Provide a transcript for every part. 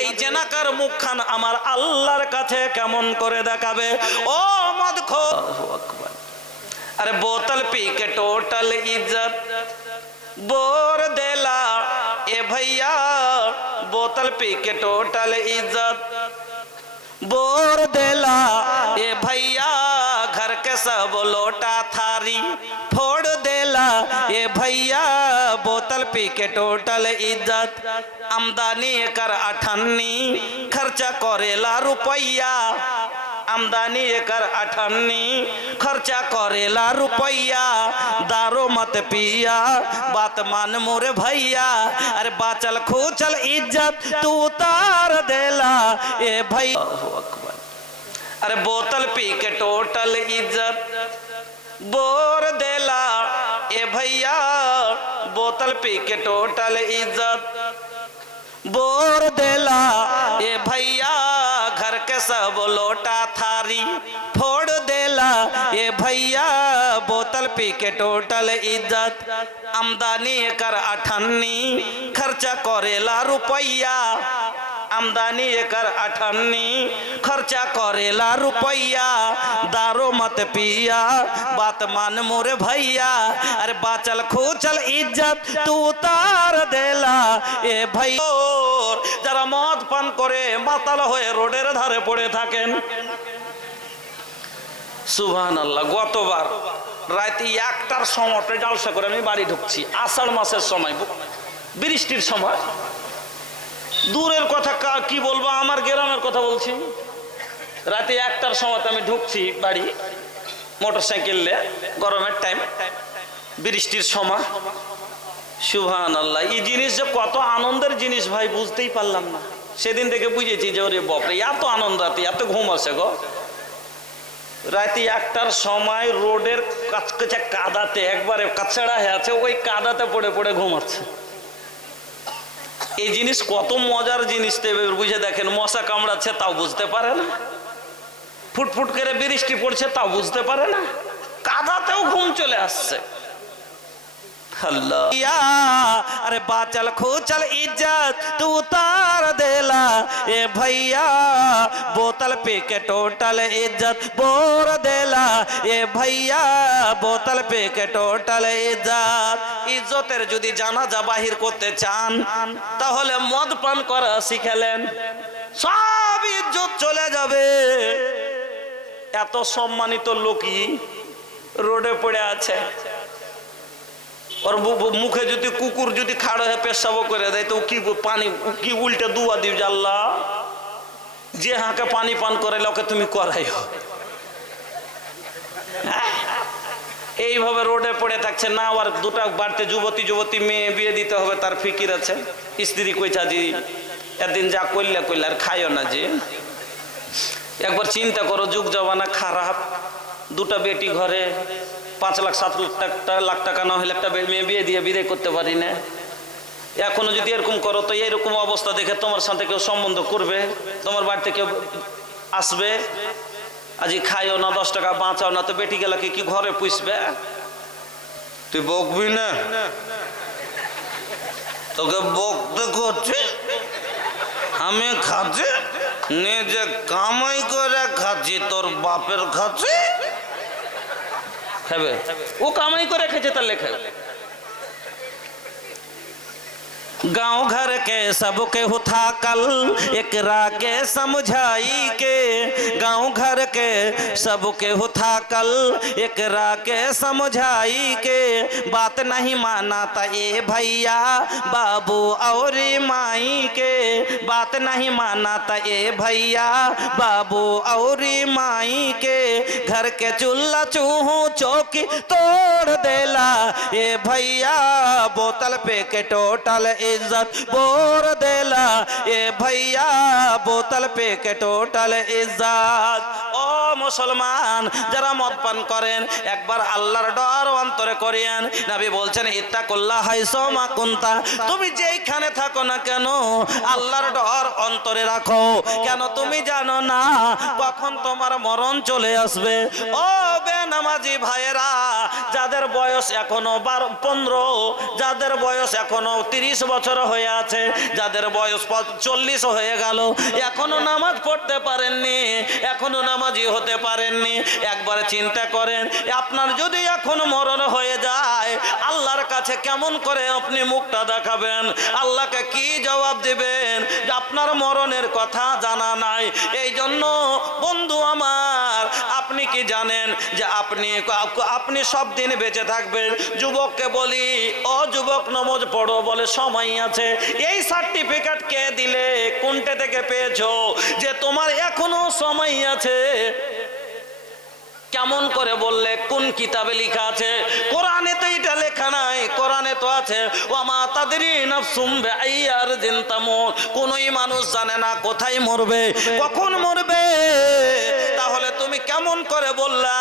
এই জেনাকার মুখখান আমার আল্লাহর কাছে কেমন করে দেখাবে? ও মদখোর, अरे बोतल पी के टोटल इज्जत बोर देला ए भैया, बोतल पी के टोटल इज्जत बोर देला ए भैया, घर के सब लोटा थारी फोड़ देला ए भैया, बोतल पी के टोटल इज्जत आमदनी कर 58 खर्चा करेला रुपया, आमदनी एकर 58 खर्चा करेला रुपया, दारो मत पिया बात मान मोरे भैया, अरे बाचल खूचल इज्जत तू उतार देला ए भैया, अरे बोतल पी के टोटल इज्जत बोर देला ए भैया, बोतल पी के टोटल इज्जत बोर देला ए भैया, घर के सब लोटा थारी फोड़ देला ए भैया, बोतल पी के टोटल इज्जत आमदनी कर 58 खर्चा करेला रुपया, आमदनी एकर 58 खर्चा करेला रुपया, दारो मत पिया बात मान मोरे भैया, अरे बाचल खूचल इज्जत तू उतार देला ए भैया। যারা মদ পান করে মাতাল হয়ে রোডের ধারে পড়ে থাকেন, সুবহানাল্লাহ, গতবার রাত 1টার সময় জালসা করে আমি বাড়ি ঢুকছি, আষাঢ় মাসের সময়, বৃষ্টির সময়, দূরের কথা কি বলবো, আমার গ্রামের কথা বলছি, রাতে 1টার সময় আমি ঢুকছি বাড়ি মোটরসাইকেলে, গরমের টাইম, বৃষ্টির সময়, সুবহানাল্লাহ। এই জিনিস যে কত আনন্দের জিনিস ভাই বুঝতেই পারলাম না, সেদিন থেকে বুঝেছি যে ওরে বাপরে এত আনন্দ, এত ঘুম আসে গো। রাতে 1টার সময় রোডের কাছে কাদাতে একবারে কাছড়া হয়ে আছে, ওই কাদাতে পড়ে পড়ে ঘুমাচ্ছে। এই জিনিস কত মজার জিনিস, বুঝে দেখেন, মশা কামড়াচ্ছে তাও বুঝতে পারে না, ফুটফুট করে বৃষ্টি পড়ছে তাও বুঝতে পারে না, কাদাতেও ঘুম চলে আসছে। अरे बाचल खूचल इज्जत तू उतार देला ए भैया, बोतल पी के टोटल इज्जत बोर देला ए भैया, बोतल पी के टोटल इज्जत। इज्जतेर যদি জানাজা বাহির করতে চান তাহলে মদ পান করা শিখেলেন, সব ইজ্জত চলে যাবে। এত সম্মানিত লোকই রোডে পড়ে আছে, और मुखे যদি কুকুর যদি খাড়া হয়ে পেশাব করে দেয় তো কি পানি কি উল্টে দুয়া দিব, আল্লাহ যে হাঁকে পানি পান করে লোকে তুমি করাইও। এইভাবে রোডে পড়ে থাকছে না, আর দুটা বাড়তে যুবতী মেয়ে বিয়ে দিতে হবে তার ফিকির আছে, স্ত্রী কইছা জি একদিন যা কইলে আর খাইও না, যে একবার চিন্তা করো, যুগ জমানা খারাপ, দুটা বেটি ঘরে, 5 লাখ 7 লাখ টাকা না হলে একটা মেয়ে বিয়ে দিয়ে বিদায় করতে পারি না। এখনো যদি এরকম করো তো এরকম অবস্থা দেখে তোমার সাথে কেউ সম্বন্ধ করবে, তোমার বাড়িতে কেউ আসবে, আজি খাইও না, 10 টাকা বাঁচাও না, তো বেটি গেলাকে কি ঘরে পুষবে? তুই বকবি না, তোকে বকতে করছে, আমি খাচ্ছি নিজে কামাই করে খাচ্ছি, তোর বাপের খাচ্ছি খাবে, ও কামাই করে খেয়েছে তার লেখা। गाँव घर के सबके हुथा कल एकरा के समझाई के, गाँव घर के सबके हुथा कल एकरा के समझाई के, बात नहीं माना था ये भैया बाबू और माई के, बात नहीं माना था ये भैया बाबू और माई के, घर के चूल्हा चूहू चौकी तोड़ देला ये भैया, बोतल पे के टोटल इज्जत बोर देला ए भैया, बोतल पे के टोटल इज्जत। ও মুসলমান, যারা মদ পান করেন একবার আল্লাহর ডর অন্তরে করিয়েন। নবী বলছেন ইত্তাকুল্লাহ হাইসুমা কুনতা, তুমি যেইখানে থাকো না কেন আল্লাহর ডর অন্তরে রাখো, কেন তুমি জানো না কখন তোমার মরণ চলে আসবে। ও বেনা নামাজি ভাইয়েরা, যাদের বয়স এখনো 15, যাদের বয়স এখনো 30 বছর হয়ে আছে, যাদের বয়স 40 হয়ে গেল, এখনো নামাজ পড়তে পারেননি, এখনো নামাজি হতে পারেননি, একবার চিন্তা করেন, আপনার যদি এখন মরণ হয়ে যায়, আল্লাহর কাছে কেমন করে আপনি মুখটা দেখাবেন? আল্লাহকে কি জবাব দিবেন? আপনার মরণের কথা জানা নাই। এই জন্য বন্ধু আমার, আপনি কি জানেন যে আপনি সব দিন বেঁচে থাকবেন? যুবককে বলি, ও যুবক নামাজ পড়ো, বলে সময় আছে। এই সার্টিফিকেট কে দিলে? কোনটা থেকে পেয়েছো যে তোমার এখনো সময় আছে? কেমন করে বললে? কোন কিতাবে লেখা আছে? কোরআনে তো এটা লেখা নাই। কোরআনে তো আছে ওয়ামা তাদরি নাফসুম বিআইয়ার জিন তামুত, কোনই মানুষ জানে না কোথায় মরবে, কখন মরবে। তাহলে তুমি কেমন করে বললা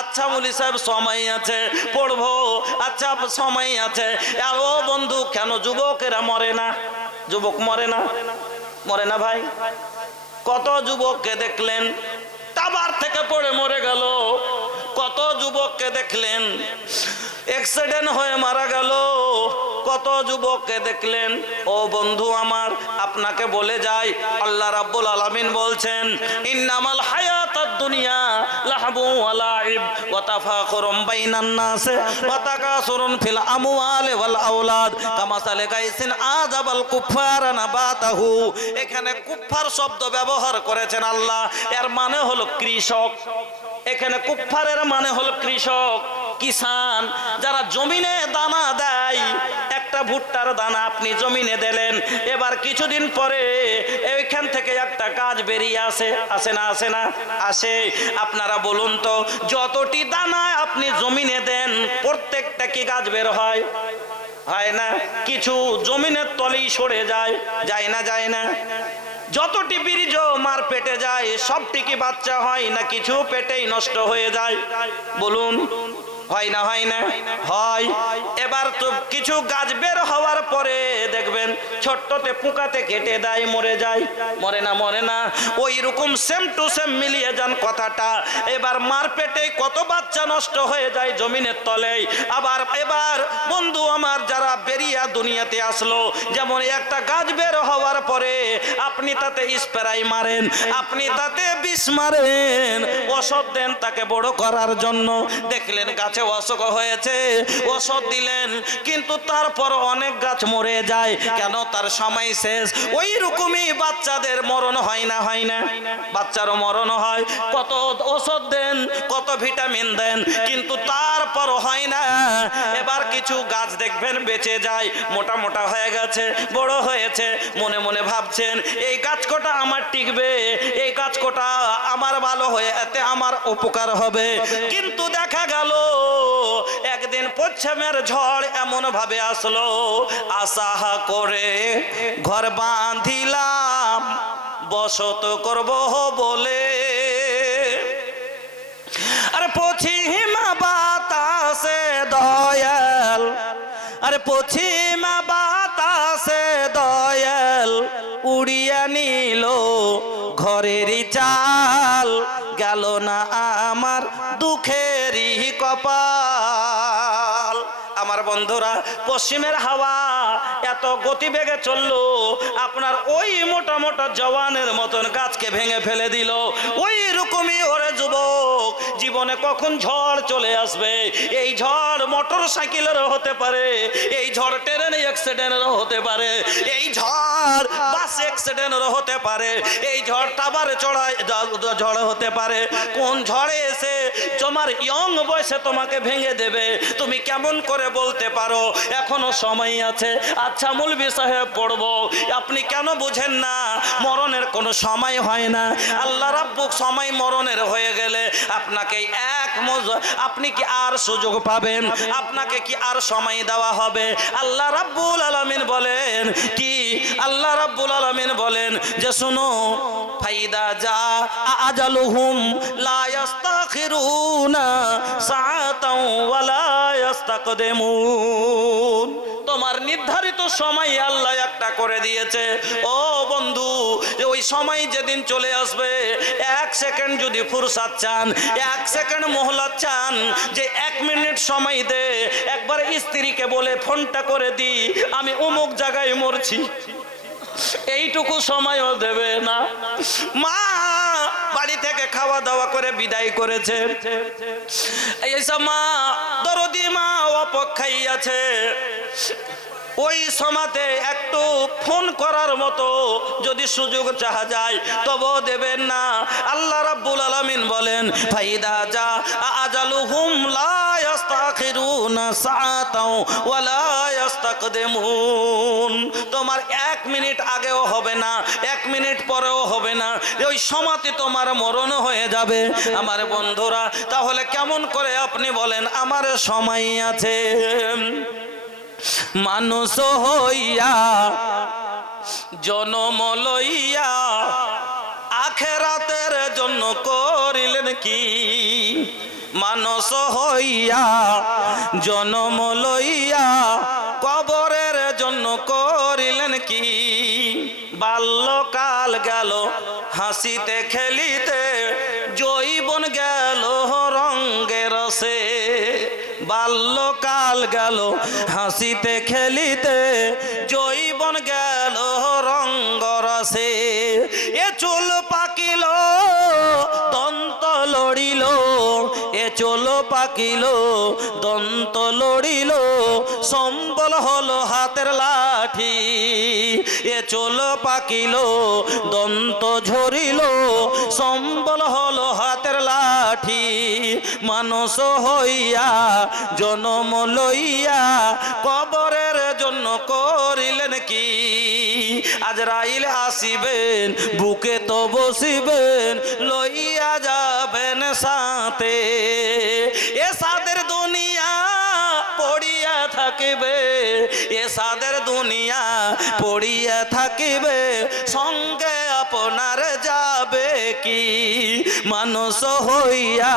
আচ্ছা মুলি সাহেব সময় আছে, পড়বো, আচ্ছা সময় আছে? আর ও বন্ধু, কেন যুবকেরা মরে না? যুবক মরে না? মরে না ভাই? কত যুবককে দেখলেন টাবার থেকে পড়ে মরে গেল? কত যুবককে দেখলেন অ্যাক্সিডেন্ট হয়ে মারা গেল? কত যুবককে দেখলেন? ও বন্ধু আমার, আপনাকে বলে যাই, আল্লাহ রাব্বুল আলামিন বলছেন ইন্নামাল হায়াতাদ দুনিয়া লাহবু ওয়া লাইব ওয়া তাফাকুরুম বাইনান নাস ওয়া তাকাসুরুন ফিল আমওয়ালি ওয়াল আওলাদ কামাসালি গাইসিন আযাবাল কুফারা নাবাতাহু। এখানে কুফার শব্দ ব্যবহার করেছেন আল্লাহ, এর মানে হলো কৃষক। এখানে কুফারের মানে হলো কৃষক, কিষান, যারা জমিনে দানা দেয়। একটা ভুট্টার দানা আপনি জমিনে দিলেন, এবার কিছুদিন পরে এইখান থেকে একটা গাছ বেরিয়ে আসে, আসে না? আসে না? আসে। আপনারা বলুন তো, যতটি দানা আপনি জমিনে দেন, প্রত্যেকটা কি গাছ বের হয়? হয় না? কিছু জমিনের তলেই সরে যায়, যায় না? যায় না? যতটি বীর্য মার পেটে যায়, সবটি কি বাচ্চা হয় না কিছু পেটেই নষ্ট হয়ে যায়? বলুন, হয় না? হয় না? হয়। এবার তো কিছু গাছ বের হওয়ার পরে দেখবেন ছোট্টতে পোকাতে কেটে দেয়, মরে যায়। মরে না? মরে না? ওই রকম সেম টু সেম মিলিয়ে যান কথাটা। এবার মার পেটে কত বাচ্চা নষ্ট হয়ে যায় জমিনের তলে। আবার এবার বন্ধু আমার, যারা বেরিয়া দুনিয়াতে আসলো, যেমন একটা গাছ বের হওয়ার পরে আপনি তাতে স্প্রে মারেন, আপনি তাতে বিষ মারেন, ওষুধ দেন তাকে বড় করার জন্য। দেখলেন গাছে অসুখ হয়েছে, ওষুধ দিলেন, কিন্তু তারপর অনেক গাছ মরে যায়। কেন? তার সময় শেষ। ওই রকমই বাচ্চাদের মরণ হয় না? হয় না? বাচ্চারও মরণ হয়। কত ওষুধ দেন, কত ভিটামিন দেন, কিন্তু তারপর হয় না। এবার কিছু গাছ দেখবেন বেঁচে যায়, মোটা মোটা হয়ে গেছে, বড় হয়েছে, মনে মনে ভাবছেন এই গাছ কোটা আমার টিকবে, এই গাছ কোটা আমার ভালো হয়ে এতে আমার উপকার হবে। কিন্তু দেখা গেল একদিন পশ্চিমের ঝড় এমন ভাবে আসলো, আশা করে ঘর বাঁধিলাম বসত করব বলে, আরে পশ্চিমা বাতাসে দয়াল, আরে পশ্চিমা বাতাসে দয়াল উড়িয়ে নিল ঘরেরই চাল, গেল না আমার দুঃখেরই কপাল। আমার বন্ধুরা, পশ্চিমের হাওয়া এত গতিবেগে চললো, আপনার ওই মোটা মোটা জওয়ানের মতন গাছকে ভেঙে ফেলে দিল। ওই রকমই ওরে যুবক, জীবনে কখন ঝড় চলে আসবে? এই ঝড় মোটর সাইকেলেরও হতে পারে, এই ঝড় ট্রেন অ্যাক্সিডেন্টেরও হতে পারে, এই ঝড় বাস অ্যাক্সিডেন্টেরও হতে পারে, এই ঝড় টাবারে চড়ায় ঝড় হতে পারে। কোন ঝড়ে এসে তোমার ইয়ং বয়সে তোমাকে ভেঙে দেবে, তুমি কেমন করে বলতে পারো এখনো সময় আছে? আচ্ছা মৌলভী সাহেব পড়বো, আপনি কেন বুঝেন না মরণের কোনো সময় হয় না? আল্লাহ রাব্বুক সময় মরণের হয়ে গেলে আপনাকে আপনি কি আর সুযোগ পাবেন? আপনাকে কি আর সময় দেওয়া হবে? আল্লাহ রাব্বুল আলামিন বলেন কি? আল্লাহ রাব্বুল আলামিন বলেন যে শুনো, ফাইদা যা আজালুহুম লা ইস্তাখিরুনা সাআতাও ওয়া লা ইস্তাকদিমুন। তোমার নির্ধারিত সময় আল্লাহ একটা করে দিয়েছে। ও বন্ধু, ওই সময় যেদিন চলে আসবে, 1 সেকেন্ড যদি ফুরসাত চান, 1 সেকেন্ড মোহলত চান, যে 1 মিনিট সময় দে, একবার স্ত্রীকে বলে ফোনটা করে দি, আমি অমুক জায়গায় মরছি, এইটুকু সময়ও দেবে না। মা বাড়ি থেকে খাওয়া দাওয়া করে বিদায় করেছে, এইসব মা দরদি মা অপেক্ষায় আছে। ওই সময়তে একটু ফোন করার মতো যদি সুযোগ চাওয়া যায় তবে দেবেন না। আল্লাহ রাব্বুল আলামিন বলেন, ফাইদা জা আজালুহুম লা ইস্তাখিরুনা সাআতাও ওয়া লা ইস্তাকদিমুন। তোমার 1 মিনিট আগেও হবে না, 1 মিনিট পরেও হবে না, ওই সময়তে তোমার মরণ হয়ে যাবে। আমার বন্ধুরা, তাহলে কেমন করে আপনি বলেন আমার সময় আছে? মানুষ হইয়া জনম লইয়া আখেরাতের জন্য করিলেন কি? মানুষ হইয়া জনম লইয়া কবরের জন্য করিলেন কি? বাল্যকাল গেল হাসিতে খেলিতে, যৌবন গেল রঙে রসে। বাল্যকাল গেল হাসিতে খেলিতে, যৌবন গেল রঙ্গ রসে। এ চুল পাকিল দন্ত লড়িল, এ চুল পাকিল দন্ত লড়িল, সম্বল হলো হাতের লাঠি। এ চুল পাকিল দন্ত ঝরিল, সম্বল হলো হাতের লাঠি। মানুষ হইয়া জনম লইয়া কবরের জন্য করিলেন কি? আজরাইল আসিবেন বুকে তো বসিবেন, লইয়া যাবেন সাথে। এ সাদের দুনিয়া পড়িয়া থাকিবে, এ সাদের দুনিয়া পড়িয়া থাকিবে, সঙ্গে আপনার যাবে কি? মানুষ হইয়া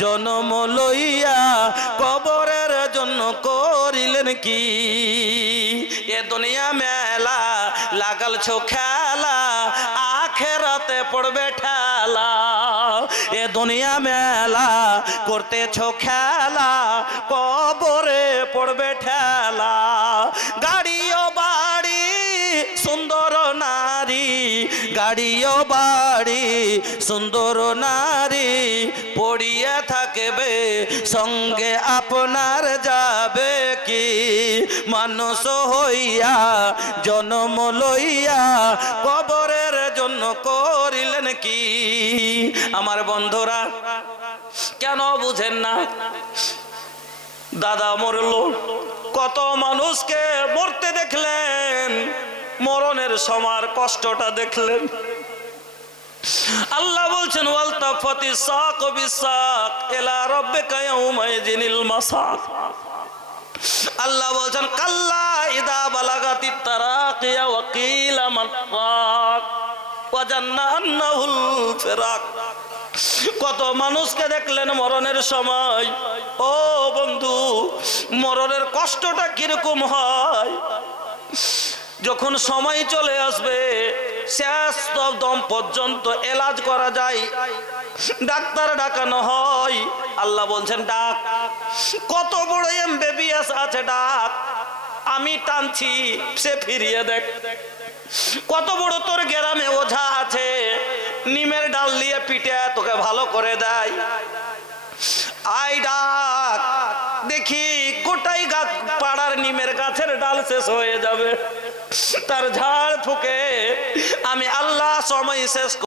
জনম লইয়া কবরের জন্য করিলেন কি? এ দুনিয়া মেলা লাগালছ খেলা, আখেরাতে পড়বে ঠেলা। এ দুনিয়া মেলা করতেছ খেলা, কবরে পড়বে ঠেলা। গাড়িও বাড়ি সুন্দর নারী, গাড়িও বাড়ি সুন্দর নারী, পড়িয়া থাকবে সঙ্গে আপনার যাবে কি? মানুষ হইয়া জনম লইয়া কবরের জন্য করিলেন কি? আমার বন্ধুরা, কেন বুঝেন না? দাদা মরল, কত মানুষকে মরতে দেখলেন, মরণের সময় কষ্টটা দেখলেন। আল্লাহ বলছেন, ওয়ালতাফাতি সাক বিসাক ইলা রাব্বিকা ইয়াউমাইযিনিল মাসাক। আল্লাহ বলছেন, কাল্লা ইদা বালাগাতিত তারাকিয়া ওয়া কিলা মান রাক ওয়া জান্না আন্নাহুল ফিরাক। কত মানুষকে দেখলেন মরণের সময়। ও বন্ধু, মরণের কষ্টটা কিরকম হয়? যখন সময় চলে আসবে, শেষ দম পর্যন্ত এলাজ করা যায়, ডাক্তার ডাকানো হয়। আল্লাহ বলছেন, ডাক। কত বড় এমবিবিএস আছে, ডাক, আমি টানছি, সে ফিরিয়ে দেখ। কত বড় তোর গ্রামে ওঝা আছে, নিমের ডাল দিয়ে পিটে তোকে ভালো করে দেয়। আই ডাক, দেখি গোটাই গাছ পাড়ার নিমের গাছের ডাল শেষ হয়ে যাবে, তার ঝাড় ফুকে আমি আল্লাহ সময় শেষ